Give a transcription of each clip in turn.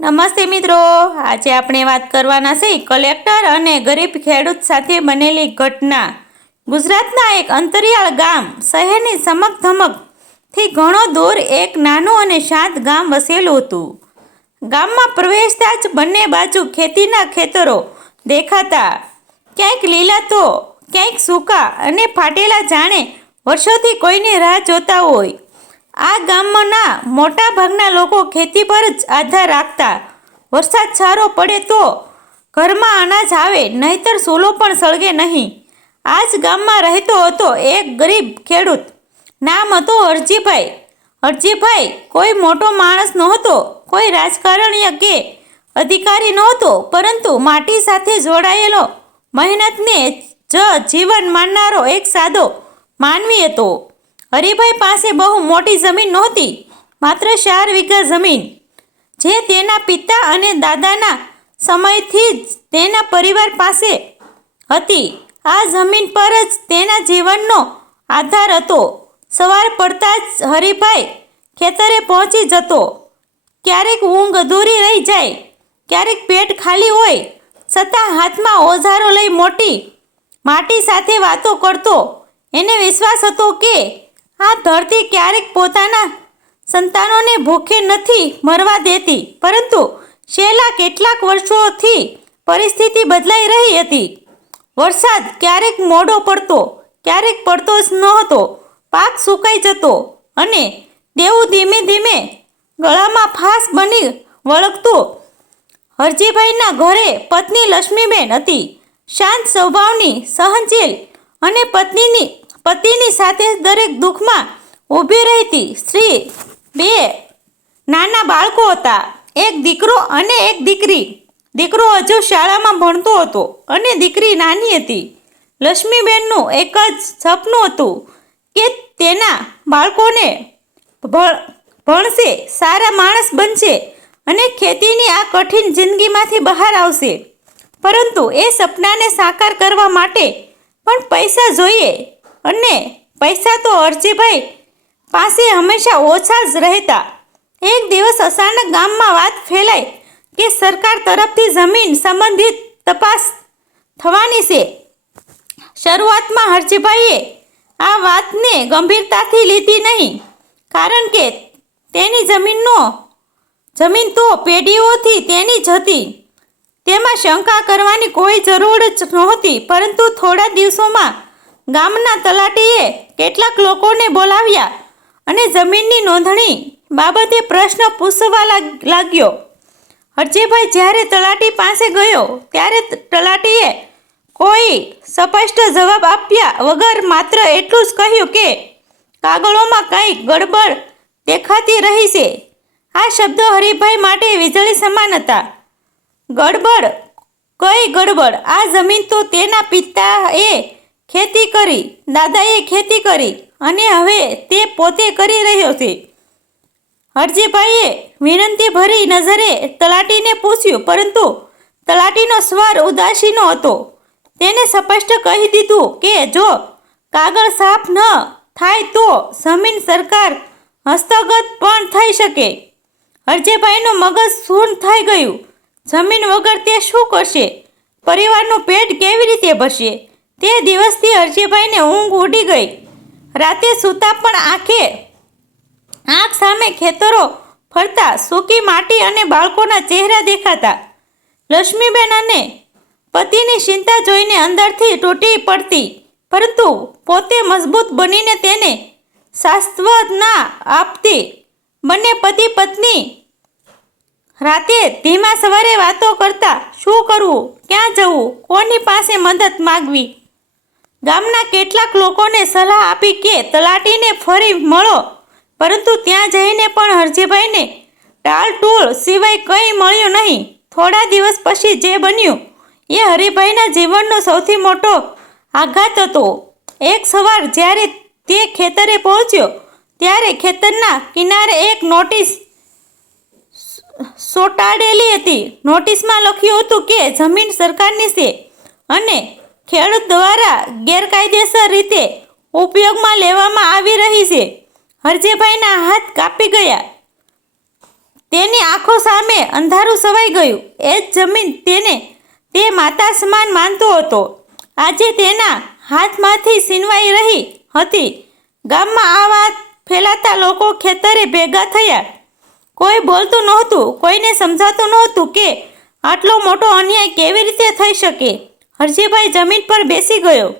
નમસ્તે મિત્રો, આજે આપણે વાત કરવાના છે કલેક્ટર અને ગરીબ ખેડૂત સાથે બનેલી ઘટના। ગુજરાતના એક અંતરિયાળ ગામ શહેરની ચમકધમકથી ઘણો દૂર એક નાનું અને શાંત ગામ વસેલું હતું। ગામમાં પ્રવેશતા જ બંને બાજુ ખેતીના ખેતરો દેખાતા, ક્યાંક લીલા તો ક્યાંક સૂકા અને ફાટેલા, જાણે વર્ષોથી કોઈની રાહ જોતા હોય। આ ગામના મોટા ભાગના લોકો ખેતી પર જ આધાર રાખતા। વરસાદ સારો પડે તો ઘરમાં અનાજ આવે, નહીંતર ચૂલો પણ સળગે નહીં। આ જ ગામમાં રહેતો હતો એક ગરીબ ખેડૂત, નામ હતું હરજીભાઈ। હરજીભાઈ કોઈ મોટો માણસ નહોતો, કોઈ રાજકારણીય કે અધિકારી નહોતો, પરંતુ માટી સાથે જોડાયેલો, મહેનતને જ જીવન માનનારો એક સાદો માનવી હતો। હરિભાઈ પાસે બહુ મોટી જમીન નહોતી, માત્ર 4 વીઘા જમીન, જે તેના પિતા અને દાદાના સમયથી જ તેના પરિવાર પાસે હતી। આ જમીન પર જ તેના જીવનનો આધાર હતો। સવાર પડતા જ હરિભાઈ ખેતરે પહોંચી જતો। ક્યારેક ઊંઘ અધૂરી રહી જાય, ક્યારેક પેટ ખાલી હોય, છતાં હાથમાં ઓજારો લઈ મોટી માટી સાથે વાતો કરતો। એને વિશ્વાસ હતો કે આ ધરતી ક્યારેક પોતાના સંતાનોને ભૂખે નથી મરવા દેતી, પરંતુ છેલ્લા કેટલાક વર્ષોથી પરિસ્થિતિ બદલાઈ રહી હતી। વરસાદ ક્યારેક મોડો પડતો, ક્યારેક પડતો જ નહોતો, પાક સુકાઈ જતો અને દેવું ધીમે ધીમે ગળામાં ફાંસ બની વળગતું। હરજીભાઈના ઘરે પત્ની લક્ષ્મીબેન હતી, શાંત સ્વભાવની, સહનશીલ અને પતિની સાથે દરેક દુઃખમાં ઊભી રહેતી સ્ત્રી। 2 નાના બાળકો હતા, એક દીકરો અને એક દીકરી। દીકરો હજુ શાળામાં ભણતો હતો અને દીકરી નાની હતી। લક્ષ્મીબેનનું એક જ સપનું હતું કે તેના બાળકોને ભણશે, સારા માણસ બનશે અને ખેતીની આ કઠિન જિંદગીમાંથી બહાર આવશે। પરંતુ એ સપનાને સાકાર કરવા માટે પણ પૈસા જોઈએ, અને પૈસા તો હરજીભાઈ પાસે હંમેશા ઓછા જ રહેતા। એક દિવસ અચાનક ગામમાં વાત ફેલાઈ કે સરકાર તરફથી જમીન સંબંધિત તપાસ થવાની છે। શરૂઆતમાં હરજીભાઈએ આ વાતને ગંભીરતાથી લીધી નહીં, કારણ કે તેની જમીન તો પેઢીઓથી તેની જ હતી। તેમાં શંકા કરવાની કોઈ જરૂર જ નહોતી। પરંતુ થોડા દિવસોમાં ગામના તલાટીએ કેટલાક લોકોને બોલાવ્યા અને જમીનની નોંધણી બાબતે પ્રશ્ન પૂછવા લાગ્યો। હરજીભાઈ જ્યારે તલાટી પાસે ગયો, ત્યારે તલાટીએ કોઈ સ્પષ્ટ જવાબ આપ્યા વગર માત્ર એટલું જ કહ્યું કે કાગળોમાં કંઈક ગડબડ દેખાતી રહી છે। આ શબ્દો હરિભાઈ માટે વીજળી સમાન હતા। ગડબડ? કઈ ગડબડ? આ જમીન તો તેના પિતાએ ખેતી કરી, દાદાએ ખેતી કરી અને હવે તે પોતે કરી રહ્યો છે। હરજીભાઈએ વિનંતી ભરી નજરે તલાટીને પૂછ્યું, પરંતુ તલાટીનો સ્વર ઉદાસીનો હતો। તેને સ્પષ્ટ કહી દીધું કે જો કાગળ સાફ ન થાય તો જમીન સરકાર હસ્તગત પણ થઈ શકે। હરજીભાઈનું મગજ શૂન્ય થઈ ગયું। જમીન વગર તે શું કરશે? પરિવારનું પેટ કેવી રીતે ભરશે? તે દિવસથી હરજીભાઈને ઊંઘ ઉડી ગઈ। રાતે સૂતા પણ આંખ સામે ખેતરો ફરતા, સૂકી માટી અને બાળકોના ચહેરા દેખાતા। લક્ષ્મીબેન અને પતિની ચિંતા જોઈને અંદરથી તૂટી પડતી, પરંતુ પોતે મજબૂત બનીને તેને સાંત્વના આપતી। બંને પતિ પત્ની રાતે ધીમા સ્વરે વાતો કરતા। શું કરવું, ક્યાં જવું, કોની પાસે મદદ માગવી? ગામના કેટલાક લોકોને સલાહ આપી કે તલાટીને ફરી મળો, પરંતુ ત્યાં જઈને પણ હરજીભાઈને ટાળટૂળ સિવાય કંઈ મળ્યું નહીં। થોડા દિવસ પછી જે બન્યું એ હરિભાઈના જીવનનો સૌથી મોટો આઘાત હતો। એક સવાર જ્યારે તે ખેતરે પહોંચ્યો, ત્યારે ખેતરના કિનારે એક નોટિસ ચોંટાડેલી હતી। નોટિસમાં લખ્યું હતું કે જમીન સરકારની છે અને ખેડૂત દ્વારા ગેરકાયદેસર રીતે ઉપયોગમાં લેવામાં આવી રહી છે। હરજીભાઈના હાથ કાપી ગયા। તેની આંખો સામે અંધારું છવાઈ ગયું. એ જ જમીન તે માતા સમાન માનતો હતો, આજે તેના હાથમાંથી છીનવાઈ રહી હતી. ગામમાં આ વાત ફેલાતા લોકો ખેતરે ભેગા થયા. કોઈ બોલતું નહોતું, કોઈને સમજાતું નહોતું કે આટલો મોટો અન્યાય કેવી રીતે થઈ શકે. હરજીભાઈ જમીન પર બેસી ગયો.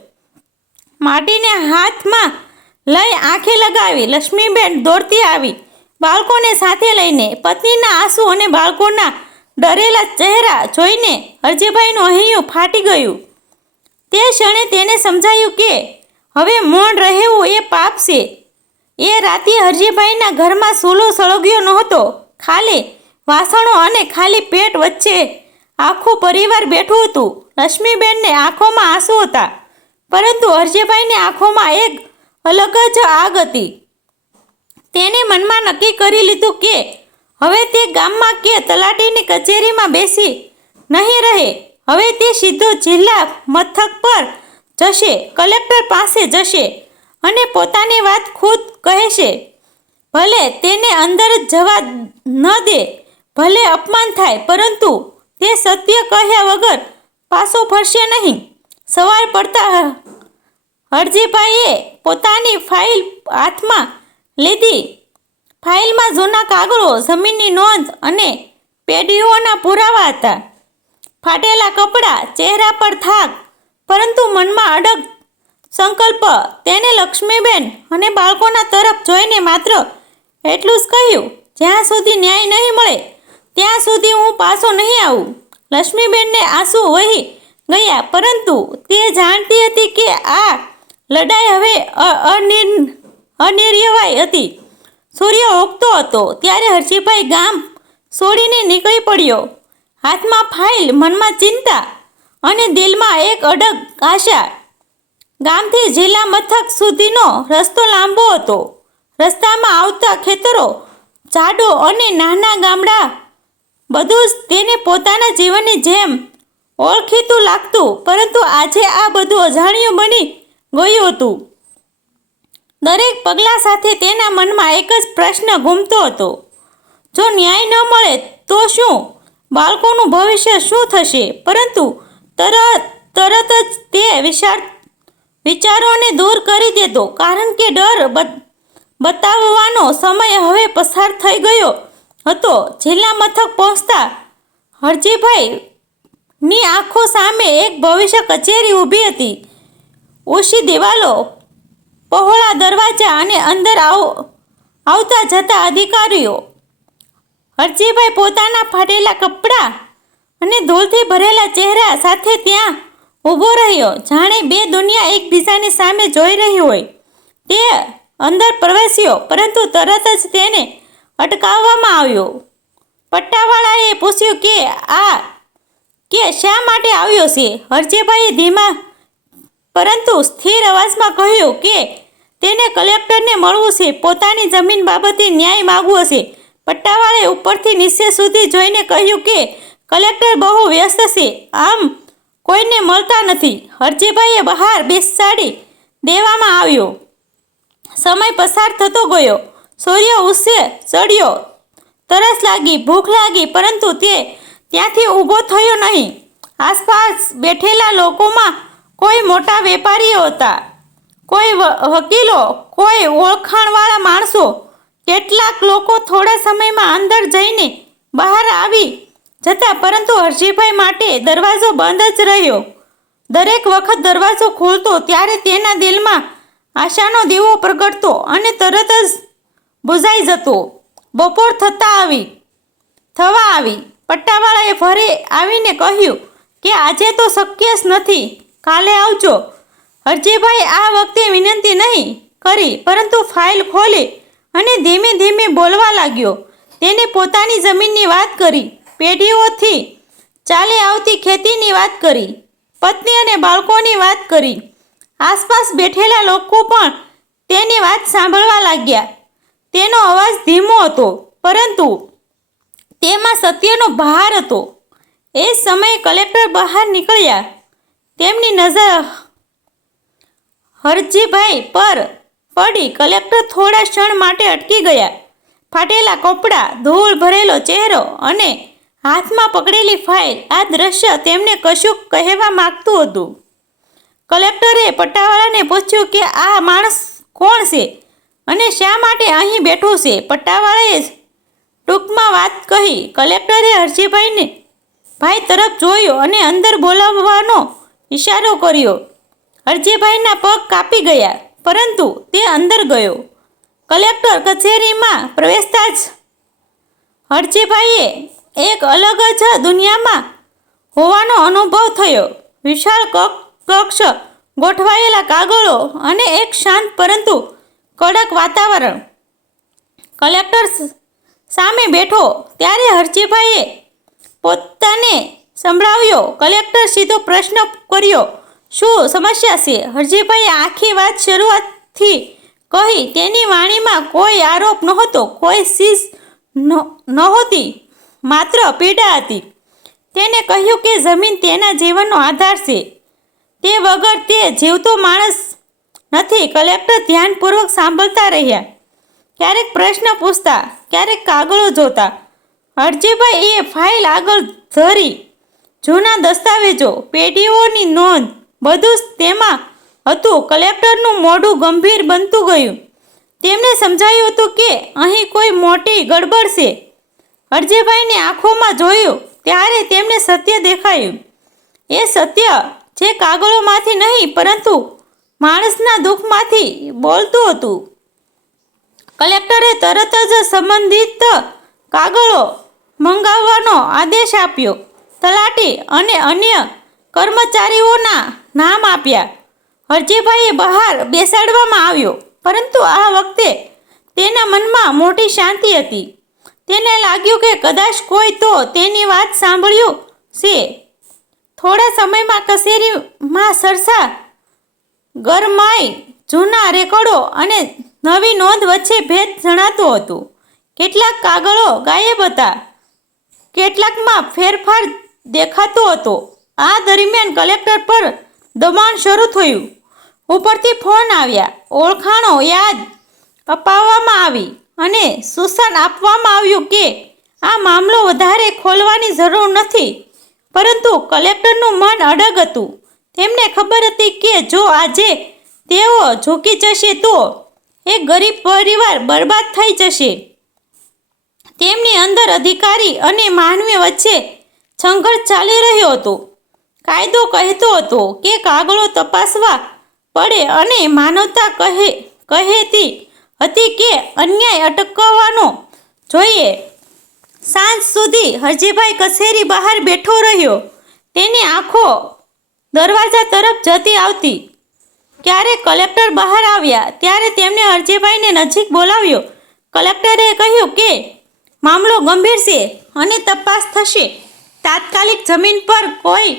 માટીને હાથમાં લઈ આંખે લગાવી. લક્ષ્મીબેન દોડતી આવી, બાળકોને સાથે લઈને. પત્નીના આંસુ અને બાળકોના ડરેલા ચહેરા જોઈને હરજીભાઈનું હૈયું ફાટી ગયું. તે ક્ષણે તેને સમજાયું કે હવે મૌન રહેવું એ પાપ છે. એ રાતે હરજીભાઈના ઘરમાં સૂલો સળગ્યો નહોતો. ખાલી વાસણો અને ખાલી પેટ વચ્ચે આખું પરિવાર બેઠું હતું. લક્ષ્મીબેનને આંખોમાં આંસુ હતા, પરંતુ હરજીભાઈની આંખોમાં એક અલગ જ આગ હતી. તેને મનમાં નક્કી કરી લીધું કે હવે તે ગામમાં કે તલાટીની કચેરીમાં બેસી નહીં રહે. હવે તે સીધો જિલ્લા મથક પર જશે, કલેક્ટર પાસે જશે અને પોતાની વાત ખુદ કહેશે. ભલે તેને અંદર જ જવા ન દે, ભલે અપમાન થાય, પરંતુ તે સત્ય કહ્યા વગર પાછો ફરશે નહીં. સવાર પડતા હરજીભાઈએ પોતાની ફાઇલ હાથમાં લીધી. ફાઇલમાં જૂના કાગળો, જમીનની નોંધ અને પેઢીઓના પુરાવા હતા. ફાટેલા કપડાં, ચહેરા પર થાક, પરંતુ મનમાં અડગ સંકલ્પ. તેને લક્ષ્મીબેન અને બાળકોના તરફ જોઈને માત્ર એટલું જ કહ્યું, જ્યાં સુધી ન્યાય નહીં મળે ત્યાં સુધી હું પાછો નહીં આવું. લક્ષ્મીબેનને આંસુ વહી ગયા, પરંતુ તે જાણતી હતી કે આ લડાઈ હવે અનિર્ણય હતી. સૂર્ય ઉગતો હતો ત્યારે હરજીભાઈ ગામ છોડીને નીકળી પડ્યો. હાથમાં ફાઇલ, મનમાં ચિંતા અને દિલમાં એક અડગ આશા. ગામથી જિલ્લા મથક સુધીનો રસ્તો લાંબો હતો. રસ્તામાં આવતા ખેતરો, ઝાડો અને નાના ગામડા, બધું જ તેને પોતાના જીવનની જેમ ઓળખીતું લાગતું. પરંતુ આજે આ બધું અજાણ્યું બની ગયું હતું. દરેક પગલા સાથે તેના મનમાં એક જ પ્રશ્ન ઘૂમતો હતો, જો ન્યાય ન મળે તો શું? બાળકોનું ભવિષ્ય શું થશે? પરંતુ તરત જ તે વિચારોને દૂર કરી દેતો, કારણ કે ડર બતાવવાનો સમય હવે પસાર થઈ ગયો હતો. જિલ્લા મથક પહોંચતા હરજીભાઈની આંખો સામે એક ભવિષ્ય કચેરી ઊભી હતી. ઊંચી દિવાલો, પહોળા દરવાજા અને અંદર આવતા જતા અધિકારીઓ. હરજીભાઈ પોતાના ફાટેલા કપડાં અને ધૂળથી ભરેલા ચહેરા સાથે ત્યાં ઊભો રહ્યો, જાણે બે દુનિયા એકબીજાની સામે જોઈ રહી હોય. તે અંદર પ્રવેશ્યો, પરંતુ તરત જ તેને અટકાવવામાં આવ્યો. પટ્ટાવાળાએ પૂછ્યું કે શા માટે આવ્યો છે? હરજીભાઈએ ધીમા પરંતુ સ્થિર અવાજમાં કહ્યું કે તેને કલેક્ટરને મળવું છે, પોતાની જમીન બાબતે ન્યાય માગવો છે. પટ્ટાવાળાએ ઉપરથી નીચે સુધી જોઈને કહ્યું કે કલેક્ટર બહુ વ્યસ્ત છે, આમ કોઈને મળતા નથી. હરજીભાઈએ બહાર બેસાડી દેવામાં આવ્યો. સમય પસાર થતો ગયો. સૂર્ય ઊંચે ચડ્યો. તરસ લાગી, ભૂખ લાગી, પરંતુ તે ત્યાંથી ઊભો થયો નહીં. આસપાસ બેઠેલા લોકોમાં કોઈ મોટા વેપારીઓ હતા, કોઈ વકીલો, કોઈ ઓળખાણવાળા માણસો. કેટલાક લોકો થોડા સમયમાં અંદર જઈને બહાર આવી જતા, પરંતુ હરજીભાઈ માટે દરવાજો બંધ જ રહ્યો. દરેક વખત દરવાજો ખોલતો ત્યારે તેના દિલમાં આશાનો દીવો પ્રગટતો અને તરત જ બુઝાઈ જતો. બપોર થવા આવી. પટ્ટાવાળાએ ફરી આવીને કહ્યું કે આજે તો શક્ય જ નથી, કાલે આવજો. હરજીભાઈ આ વખતે વિનંતી નહીં કરી, પરંતુ ફાઇલ ખોલી અને ધીમે ધીમે બોલવા લાગ્યો. તેને પોતાની જમીનની વાત કરી, પેઢીઓથી ચાલી આવતી ખેતીની વાત કરી, પત્ની અને બાળકોની વાત કરી. આસપાસ બેઠેલા લોકો પણ તેની વાત સાંભળવા લાગ્યા. તેનો અવાજ ધીમો હતો, પરંતુ તેમાં સત્યનો ભાર હતો. એ સમયે કલેક્ટર બહાર નીકળ્યા. તેમની નજર હરજીભાઈ પર પડી. કલેક્ટર થોડા ક્ષણ માટે અટકી ગયા. ફાટેલા કપડાં, ધૂળ ભરેલો ચહેરો અને હાથમાં પકડેલી ફાઇલ, આ દ્રશ્ય તેમને કશુંક કહેવા માંગતું હતું. કલેક્ટરે પટ્ટાવાળાને પૂછ્યું કે આ માણસ કોણ છે અને શા માટે અહીં બેઠો છે. પટ્ટાવાળાએ ટૂંકમાં વાત કહી. કલેક્ટરે હરજીભાઈ તરફ જોયું અને અંદર બોલાવવાનો ઈશારો કર્યો. હરજીભાઈના પગ કાપી ગયા, પરંતુ તે અંદર ગયો. કલેક્ટર કચેરીમાં પ્રવેશતા જ હરજીભાઈએ એક અલગ જ દુનિયામાં હોવાનો અનુભવ થયો. વિશાળ કક્ષ, ગોઠવાયેલા કાગળો અને એક શાંત પરંતુ કડક વાતાવરણ. કલેક્ટર સામે બેઠો ત્યારે હરજીભાઈએ પોતાને સંભળાવ્યો. કલેક્ટર સીધો પ્રશ્ન કર્યો, શું સમસ્યા છે? હરજીભાઈએ આખી વાત શરૂઆતથી કહી. તેની વાણીમાં કોઈ આરોપ નહોતો, કોઈ ચીજ નહોતી, માત્ર પીડા હતી. તેને કહ્યું કે જમીન તેના જીવનનો આધાર છે, તે વગર તે જીવતો માણસ નથી. કલેક્ટર ધ્યાનપૂર્વક સાંભળતા રહ્યા, ક્યારેક પ્રશ્ન પૂછતા, ક્યારેક કાગળો જોતા. હરજીભાઈ એ ફાઇલ આગળ ધરી. જૂના દસ્તાવેજો, પેઢીઓની નોંધ, બધું જ તેમાં હતું. કલેક્ટરનું મોઢું ગંભીર બનતું ગયું. તેમને સમજાયું હતું કે અહીં કોઈ મોટી ગડબડ છે. હરજીભાઈને આંખોમાં જોયું ત્યારે તેમને સત્ય દેખાયું. એ સત્ય જે કાગળોમાંથી નહીં પરંતુ માણસના દુઃખમાંથી બોલતું હતું. કલેક્ટરે તરત જ સંબંધિત કાગળો મંગાવવાનો આદેશ આપ્યો. તલાટી અને અન્ય કર્મચારીઓના નામ આપ્યા. હરજીભાઈએ બહાર બેસાડવામાં આવ્યો, પરંતુ આ વખતે તેના મનમાં મોટી શાંતિ હતી. તેને લાગ્યું કે કદાચ કોઈ તો તેની વાત સાંભળ્યું છે. થોડા સમયમાં કચેરીમાં સરસા ગરમાઈ. જૂના રેકોર્ડો અને નવી નોંધ વચ્ચે ભેદ જણાતો હતો. કેટલાક કાગળો ગાયબ હતા, કેટલાકમાં ફેરફાર દેખાતો હતો. આ દરમિયાન કલેક્ટર પર દબાણ શરૂ થયું. ઉપરથી ફોન આવ્યા, ઓળખાણો યાદ અપાવવામાં આવી અને સૂચન આપવામાં આવ્યું કે આ મામલો વધારે ખોલવાની જરૂર નથી. પરંતુ કલેક્ટરનું મન અડગ હતું. તેમને ખબર હતી કે જો આજે તેઓ ઝૂકી જશે તો એક ગરીબ પરિવાર બરબાદ થઈ જશે. તેમની અંદર અધિકારી અને માનવી વચ્ચે સંઘર્ષ ચાલી રહ્યો હતો. કાયદો કહેતો હતો કે કાગળો તપાસવા પડે અને માનવતા કહેતી હતી કે અન્યાય અટકાવવાનો જોઈએ. સાંજ સુધી હરજીભાઈ કચેરી બહાર બેઠો રહ્યો. તેની આંખો દરવાજા તરફ જતી આવતી. ક્યારેક કલેક્ટર બહાર આવ્યા ત્યારે તેમણે હરજીભાઈને નજીક બોલાવ્યો. કલેક્ટરે કહ્યું કે મામલો ગંભીર છે અને તપાસ થશે. તાત્કાલિક જમીન પર કોઈ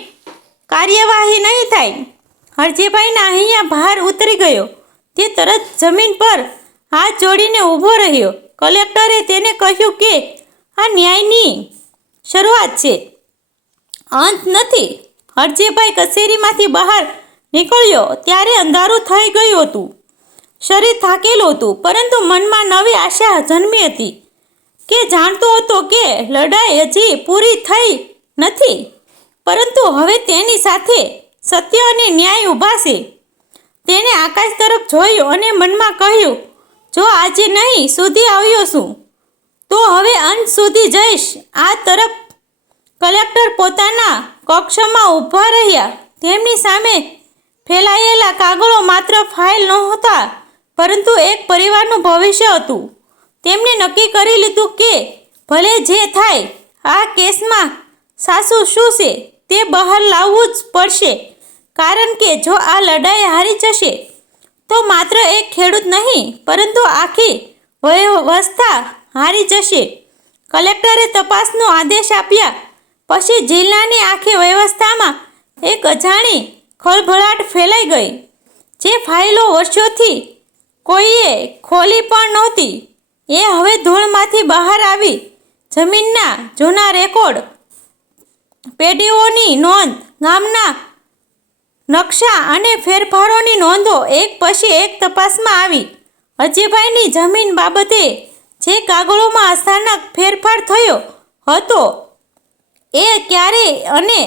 કાર્યવાહી નહીં થાય. હરજીભાઈના અહીંયા ભાર ઉતરી ગયો. તે તરત જમીન પર હાથ જોડીને ઊભો રહ્યો. કલેક્ટરે તેને કહ્યું કે આ ન્યાયની શરૂઆત છે, અંત નથી. હરજીભાઈ કચેરીમાંથી બહાર નીકળ્યો ત્યારે અંધારું થઈ ગયું હતું. શરીર થાકેલું હતું, પરંતુ મનમાં નવી આશા જન્મી હતી કે જાણતો હતો કે લડાઈ હજી પૂરી થઈ નથી, પરંતુ હવે તેની સાથે સત્ય અને ન્યાય ઊભા છે. તેણે આકાશ તરફ જોયું અને મનમાં કહ્યું, જો આજે નહીં સુધી આવ્યો છું તો હવે અંત સુધી જઈશ. આ તરફ કલેક્ટર પોતાના કક્ષમાં ઊભા રહ્યા. તેમની સામે ફેલાયેલા કાગળો માત્ર ફાઇલ નહોતા, પરંતુ એક પરિવારનું ભવિષ્ય હતું. તેમણે નક્કી કરી લીધું કે ભલે જે થાય, આ કેસમાં સાચું શું છે તે બહાર લાવવું જ પડશે. કારણ કે જો આ લડાઈ હારી જશે તો માત્ર એક ખેડૂત નહીં પરંતુ આખી વ્યવસ્થા હારી જશે. કલેક્ટરે તપાસનો આદેશ આપ્યા પછી જિલ્લાની આખી વ્યવસ્થામાં એક અજાણી ખળભળાટ ફેલાઈ ગઈ. જે ફાઇલો વર્ષોથી કોઈએ ખોલી પણ નહોતી, એ હવે ધૂળમાંથી બહાર આવી. જમીનના જૂના રેકોર્ડ, પેઢીઓની નોંધ, ગામના નકશા અને ફેરફારોની નોંધો એક પછી એક તપાસમાં આવી. હરજીભાઈની જમીન બાબતે જે કાગળોમાં અચાનક ફેરફાર થયો હતો એ ક્યારે અને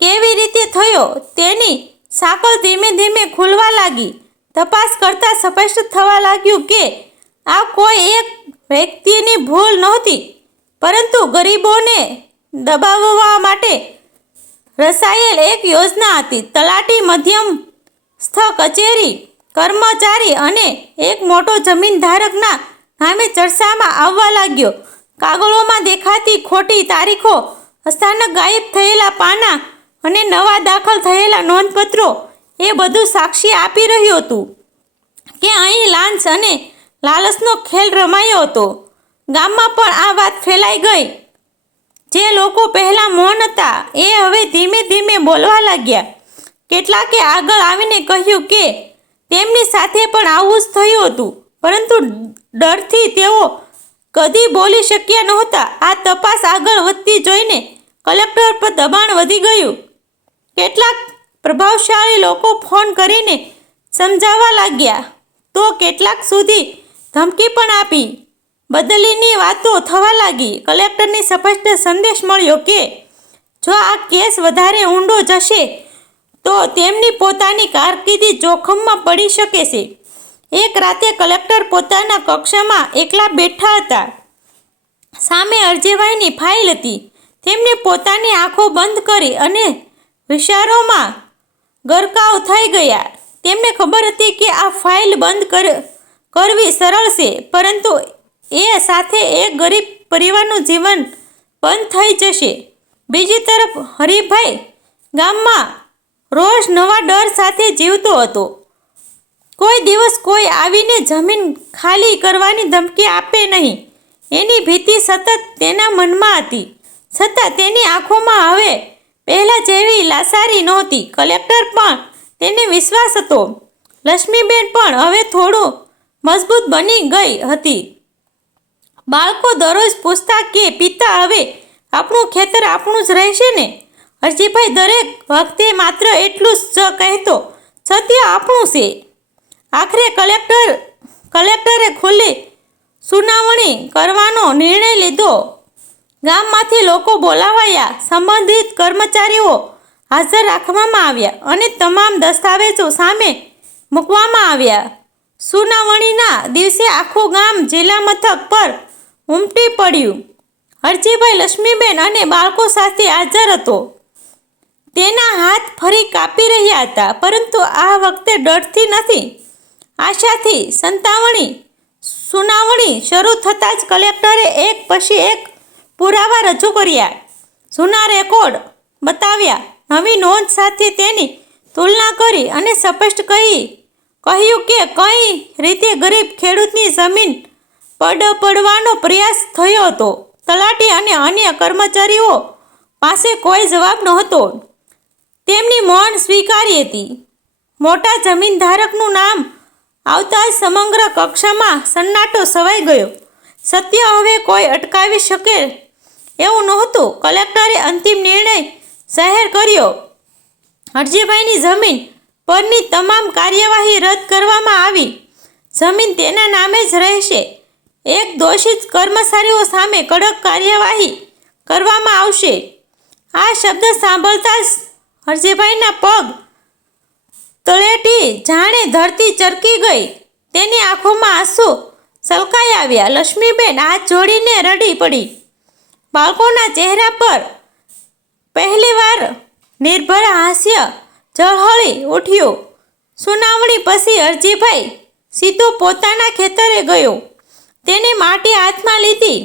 કેવી રીતે થયો તેની સાંકળ ધીમે ધીમે ખુલવા લાગી. તપાસ કરતાં સ્પષ્ટ થવા લાગ્યું કે આ કોઈ એક વ્યક્તિની ભૂલ નહોતી, પરંતુ ગરીબોને દબાવવા માટે રચાયેલ એક યોજના હતી. તલાટી, મધ્યસ્થ કચેરી કર્મચારી અને એક મોટો જમીનધારકના નામે ચર્ચામાં આવવા લાગ્યો. કાગળોમાં દેખાતી ખોટી તારીખો, અચાનક ગાયબ થયેલા પાના અને નવા દાખલ થયેલા નોંધપત્રો એ બધું સાક્ષી આપી રહ્યું હતું કે અહીં લાંચ અને લાલચનો ખેલ રમાયો હતો. ગામમાં પણ આ વાત ફેલાઈ ગઈ. જે લોકો પહેલાં મૌન હતા એ હવે ધીમે ધીમે બોલવા લાગ્યા. કેટલાકે આગળ આવીને કહ્યું કે તેમની સાથે પણ આવું જ થયું હતું, પરંતુ ડરથી તેઓ કદી બોલી શક્યા નહોતા. આ તપાસ આગળ વધતી જોઈને કલેક્ટર પર દબાણ વધી ગયું. કેટલાક પ્રભાવશાળી લોકો ફોન કરીને સમજાવવા લાગ્યા, તો કેટલાક સુધી ધમકી પણ આપી. બદલીની વાતો થવા લાગી. કલેક્ટરને સ્પષ્ટ સંદેશ મળ્યો કે જો આ કેસ વધારે ઊંડો જશે તો તેમની પોતાની કારકિર્દી જોખમમાં પડી શકે છે. એક રાતે કલેક્ટર પોતાના કક્ષમાં એકલા બેઠા હતા. સામે અરજીભાઈની ફાઇલ હતી. તેમણે પોતાની આંખો બંધ કરી અને વિચારોમાં ગરકાવ થઈ ગયા. તેમને ખબર હતી કે આ ફાઇલ બંધ કરવી સરળ છે, પરંતુ એ સાથે એક ગરીબ પરિવારનું જીવન બંધ થઈ જશે. બીજી તરફ હરિભાઈ ગામમાં રોજ નવા ડર સાથે જીવતો હતો. કોઈ દિવસ કોઈ આવીને જમીન ખાલી કરવાની ધમકી આપે નહીં, એની ભીતિ સતત તેના મનમાં હતી. છતાં તેની આંખોમાં હવે પહેલાં જેવી લાસારી નહોતી. કલેક્ટર પણ તેને વિશ્વાસ હતો. લક્ષ્મીબેન પણ હવે થોડું મજબૂત બની ગઈ હતી. બાળકો દરરોજ પૂછતા કે પિતા, હવે આપણું ખેતર આપણું જ રહેશે ને? અરજીભાઈ દરેક વખતે માત્ર એટલું જ કહેતો, સત્ય આપણું છે. આખરે કલેક્ટરે ખુલ્લી સુનાવણી કરવાનો નિર્ણય લીધો. ગામમાંથી લોકો બોલાવાયા, સંબંધિત કર્મચારીઓ હાજર રાખવામાં આવ્યા અને તમામ દસ્તાવેજો સામે મૂકવામાં આવ્યા. સુનાવણીના દિવસે આખું ગામ જિલ્લા મથક પર ઉમટી પડ્યું. અરજીભાઈ લક્ષ્મીબેન અને બાળકો સાથે હાજર હતો. તેના હાથ ફરી કાપી રહ્યા હતા, પરંતુ આ વખતે ડરથી નથી, આશાથી. સુનાવણી શરૂ થતાં જ કલેક્ટરે એક પછી એક પુરાવા રજૂ કર્યા, જૂના રેકોર્ડ બતાવ્યા, નવી નોંધ સાથે તેની તુલના કરી અને સ્પષ્ટ કહ્યું કે કઈ રીતે ગરીબ ખેડૂતની જમીન પડવાનો પ્રયાસ થયો હતો. તલાટી અને અન્ય કર્મચારીઓ પાસે કોઈ જવાબ નહોતો. તેમની મૌન સ્વીકારી હતી. મોટા જમીનધારકનું નામ આવતા જ સમગ્ર કક્ષામાં સન્નાટો છવાઈ ગયો. સત્ય હવે કોઈ અટકાવી શકે એવું નહોતું. કલેક્ટરે અંતિમ નિર્ણય જાહેર કર્યો. અરજીભાઈની જમીન પરની તમામ કાર્યવાહી રદ કરવામાં આવી. જમીન તેના નામે જ રહેશે. એક દોષિત કર્મચારીઓ સામે કડક કાર્યવાહી કરવામાં આવશે. આ શબ્દ સાંભળતા જ અરજીભાઈના પગ તળેટી જાણે ધરતી ચરકી ગઈ. તેની આંખોમાં આંસુ છલકાઈ આવ્યા. લક્ષ્મીબેન હાથ જોડીને રડી પડી. બાળકોના ચહેરા પર પહેલીવાર નિર્ભર હાસ્ય ઝળહળી ઉઠ્યું. સુનાવણી પછી અરજીભાઈ સીધો પોતાના ખેતરે ગયો. તેને માટી હાથમાં લીધી,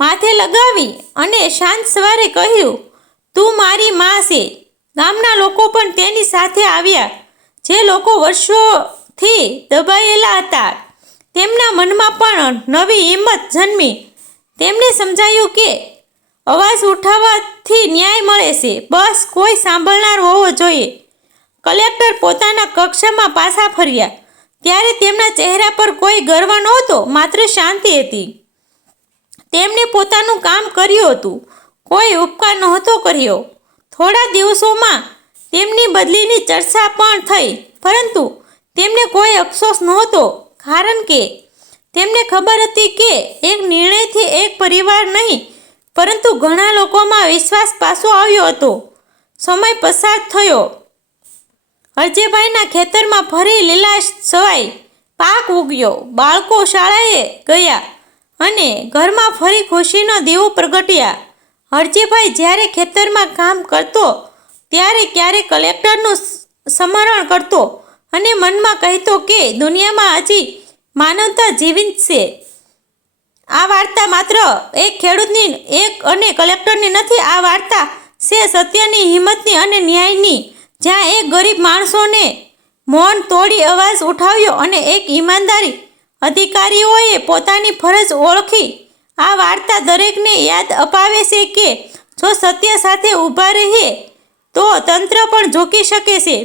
માથે લગાવી અને શાંત સ્વરે કહ્યું, તું મારી માં છે. ગામના લોકો પણ તેની સાથે આવ્યા. જે લોકો વર્ષોથી દબાયેલા હતા, તેમના મનમાં પણ નવી હિંમત જન્મી. તેમને સમજાયું કે અવાજ ઉઠાવવાથી ન્યાય મળે છે, બસ કોઈ સાંભળનાર હોવો જોઈએ. કલેક્ટર પોતાના કક્ષમાં પાછા ફર્યા ત્યારે તેમના ચહેરા પર કોઈ ગર્વ નહોતો, માત્ર શાંતિ હતી. તેમણે પોતાનું કામ કર્યું હતું, કોઈ ઉપકાર નહોતો કર્યો. થોડા દિવસોમાં તેમની બદલીની ચર્ચા પણ થઈ, પરંતુ તેમને કોઈ અફસોસ નહોતો, કારણ કે તેમને ખબર હતી કે એક નિર્ણયથી એક પરિવાર નહીં પરંતુ ઘણા લોકોમાં વિશ્વાસ પાછો આવ્યો હતો. સમય પસાર થયો. અરજેભાઈના ખેતરમાં ફરી લીલાશ છવાઈ. પાક ઉગ્યો, બાળકો શાળાએ ગયા અને ઘરમાં ફરી ખુશીનો દીવો પ્રગટ્યા. અરજેભાઈ જ્યારે ખેતરમાં કામ કરતો ત્યારે ક્યારેક કલેક્ટરનું સ્મરણ કરતો અને મનમાં કહેતો કે દુનિયામાં હજી માનવતા જીવિત છે. આ વાર્તા માત્ર એક ખેડૂતની અને કલેક્ટરની નથી. આ વાર્તા છે સત્યની, હિંમતની અને ન્યાયની. જ્યાં એક ગરીબ માણસોને મૌન તોડી અવાજ ઉઠાવ્યો અને એક ઈમાનદારી અધિકારીઓએ પોતાની ફરજ ઓળખી. આ વાર્તા દરેકને યાદ અપાવે છે કે જો સત્ય સાથે ઊભા રહીએ તો તંત્ર પણ ઝૂકી શકે છે.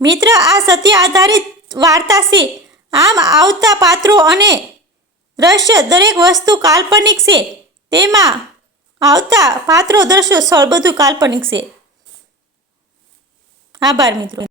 મિત્ર, આ સત્ય આધારિત વાર્તા છે. આમ આવતા પાત્રો અને દ્રશ્ય દરેક વસ્તુ કાલ્પનિક છે. તેમાં આવતા પાત્રો, દ્રશ્યો, સ્થળ બધું કાલ્પનિક છે. આભાર મિત્રો.